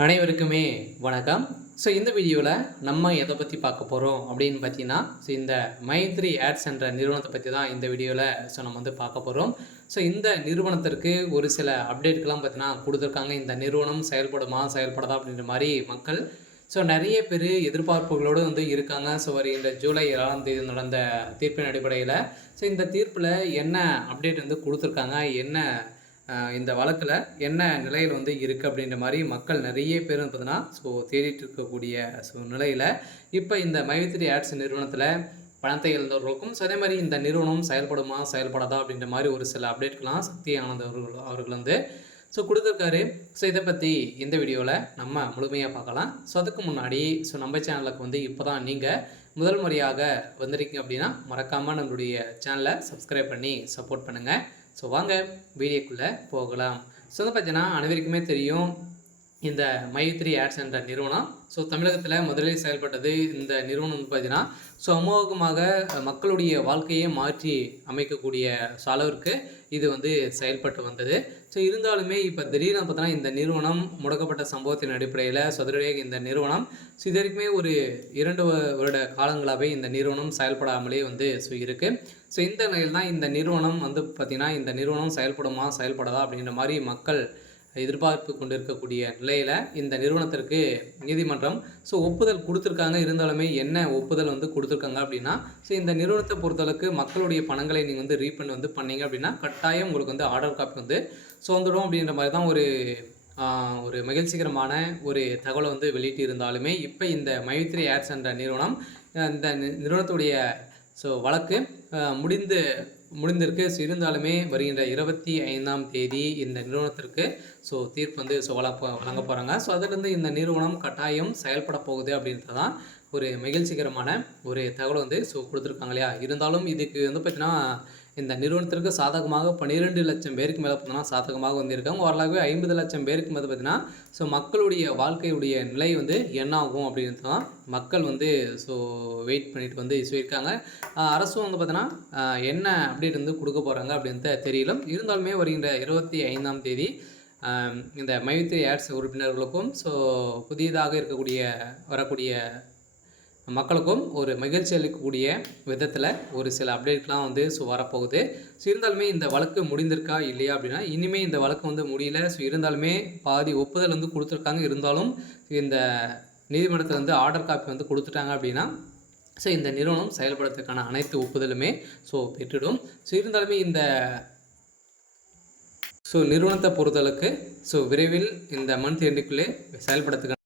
அனைவருக்குமே வணக்கம். இந்த வீடியோவில் நம்ம எதை பற்றி பார்க்க போகிறோம் அப்படின்னு பார்த்தீங்கன்னா, இந்த மைத்ரி ஆட்ஸ் என்ற நிறுவனத்தை பற்றி தான் இந்த வீடியோவில் நம்ம வந்து பார்க்க போகிறோம். இந்த நிறுவனத்திற்கு ஒரு சில அப்டேட்கள்லாம் பார்த்தீங்கன்னா கொடுத்துருக்காங்க. இந்த நிறுவனம் செயல்படுமா செயல்படாதா அப்படின்ற மாதிரி மக்கள் நிறைய பேர் எதிர்பார்ப்புகளோடு வந்து இருக்காங்க. வருகின்ற ஜூலை 7ஆம் தேதி நடந்த தீர்ப்பின் அடிப்படையில் இந்த தீர்ப்பில் என்ன அப்டேட் வந்து கொடுத்துருக்காங்க, என்ன இந்த வழக்கில் என்ன நிலையில் வந்து இருக்குது அப்படின்ற மாதிரி மக்கள் நிறைய பேர் பார்த்தீங்கன்னா தேடிட்டு இருக்கக்கூடிய நிலையில் இப்போ இந்த மைத்ரி ஆட்ஸ் நிறுவனத்தில் பணத்தை இழந்தவர்களுக்கும் அதே மாதிரி இந்த நிறுவனம் செயல்படுமா செயல்படாதா அப்படின்ற மாதிரி ஒரு சில அப்டேட்கள்லாம் சக்தி ஆனந்த் அவர்கள் வந்து கொடுத்துருக்காரு. இதை பற்றி இந்த வீடியோவில் நம்ம முழுமையாக பார்க்கலாம். அதுக்கு முன்னாடி நம்ம சேனலுக்கு வந்து இப்போ தான் நீங்கள் முதல் முறையாக வந்திருக்கீங்க அப்படின்னா மறக்காமல் நம்மளுடைய சேனலை சப்ஸ்கிரைப் பண்ணி சப்போர்ட் பண்ணுங்கள். வாங்க வீடியோக்குள்ளே போகலாம். வந்து பார்த்தீங்கன்னா அனைவருக்குமே தெரியும், இந்த மைத்ரி ஆட்ஸ் என்ற நிறுவனம் தமிழகத்தில் முதலில் செயல்பட்டது. இந்த நிறுவனம் வந்து பார்த்தீங்கன்னா அமோகமாக மக்களுடைய வாழ்க்கையை மாற்றி அமைக்கக்கூடிய அளவிற்கு இது வந்து செயல்பட்டு வந்தது. இருந்தாலுமே இப்போ திடீர்னு பார்த்தோன்னா இந்த நிறுவனம் முடக்கப்பட்ட சம்பவத்தின் அடிப்படையில் சதுரடியாக இந்த நிறுவனம் இது வரைக்குமே ஒரு 2 வருட காலங்களாகவே இந்த நிறுவனம் செயல்படாமலே வந்து இருக்குது. இந்த நிலையில் தான் இந்த நிறுவனம் வந்து பார்த்திங்கன்னா இந்த நிறுவனம் செயல்படுமா செயல்படாதா அப்படின்ற மாதிரி மக்கள் எதிர்பார்ப்பு கொண்டிருக்கக்கூடிய நிலையில் இந்த நிறுவனத்திற்கு நீதிமன்றம் ஒப்புதல் கொடுத்துருக்காங்க. இருந்தாலுமே என்ன ஒப்புதல் வந்து கொடுத்துருக்காங்க அப்படின்னா, இந்த நிறுவனத்தை பொறுத்தளவுக்கு மக்களுடைய பணங்களை நீங்கள் வந்து ரீஃபண்ட் வந்து பண்ணீங்க அப்படின்னா கட்டாயம் உங்களுக்கு வந்து ஆர்டர் காப்பி வந்து வந்துடும் அப்படின்ற மாதிரி தான் ஒரு மகிழ்ச்சிகரமான ஒரு தகவலை வந்து வெளியிட்டு இருந்தாலுமே இப்போ இந்த மைத்ரி ஆட்ஸ் என்ற நிறுவனம் இந்த நிறுவனத்துடைய வழக்கு முடிந்திருக்கு. இருந்தாலுமே வருகின்ற 25ஆம் தேதி இந்த நிறுவனத்திற்கு தீர்ப்பு வந்து வழங்க போகிறாங்க. அதிலிருந்து இந்த நிறுவனம் கட்டாயம் செயல்பட போகுது அப்படின்றது தான் ஒரு மகிழ்ச்சிகரமான ஒரு தகவல் வந்து கொடுத்துருக்காங்க இல்லையா. இருந்தாலும் இதுக்கு வந்து பார்த்திங்கன்னா இந்த நிறுவனத்திற்கு சாதகமாக 12 லட்சம் பேருக்கு மேலே பார்த்தீங்கன்னா சாதகமாக வந்து இருக்காங்க. ஓரளவு 50 லட்சம் பேருக்கு மேலே பார்த்திங்கன்னா மக்களுடைய வாழ்க்கையுடைய நிலை வந்து என்ன ஆகும் அப்படின்றது தான் மக்கள் வந்து வெயிட் பண்ணிட்டு வந்து சொல்லியிருக்காங்க. அரசும் வந்து பார்த்தீங்கன்னா என்ன அப்டேட் வந்து கொடுக்க போகிறாங்க அப்படின்றது தெரியல. இருந்தாலுமே வருகின்ற 25ஆம் தேதி இந்த மைத்ரி ஆட்ஸ் உறுப்பினர்களுக்கும் புதியதாக வரக்கூடிய மக்களுக்கும் ஒரு மகிழ்ச்சி அளிக்கக்கூடிய விதத்தில் ஒரு சில அப்டேட்லாம் வந்து வரப்போகுது. இருந்தாலுமே இந்த வழக்கு முடிந்திருக்கா இல்லையா அப்படின்னா, இனிமேல் இந்த வழக்கு வந்து முடியல. இருந்தாலுமே பாதி ஒப்புதல் வந்து கொடுத்துருக்காங்க. இருந்தாலும் இந்த நீதிமன்றத்தில் வந்து ஆர்டர் காப்பி வந்து கொடுத்துட்டாங்க அப்படின்னா இந்த நிறுவனம் செயல்படுறதுக்கான அனைத்து ஒப்புதலுமே பெற்றுடும். இருந்தாலுமே இந்த நிறுவனத்தை பொறுத்தளவுக்கு விரைவில் இந்த மந்த் எண்டுக்குள்ளே செயல்படுறதுக்கான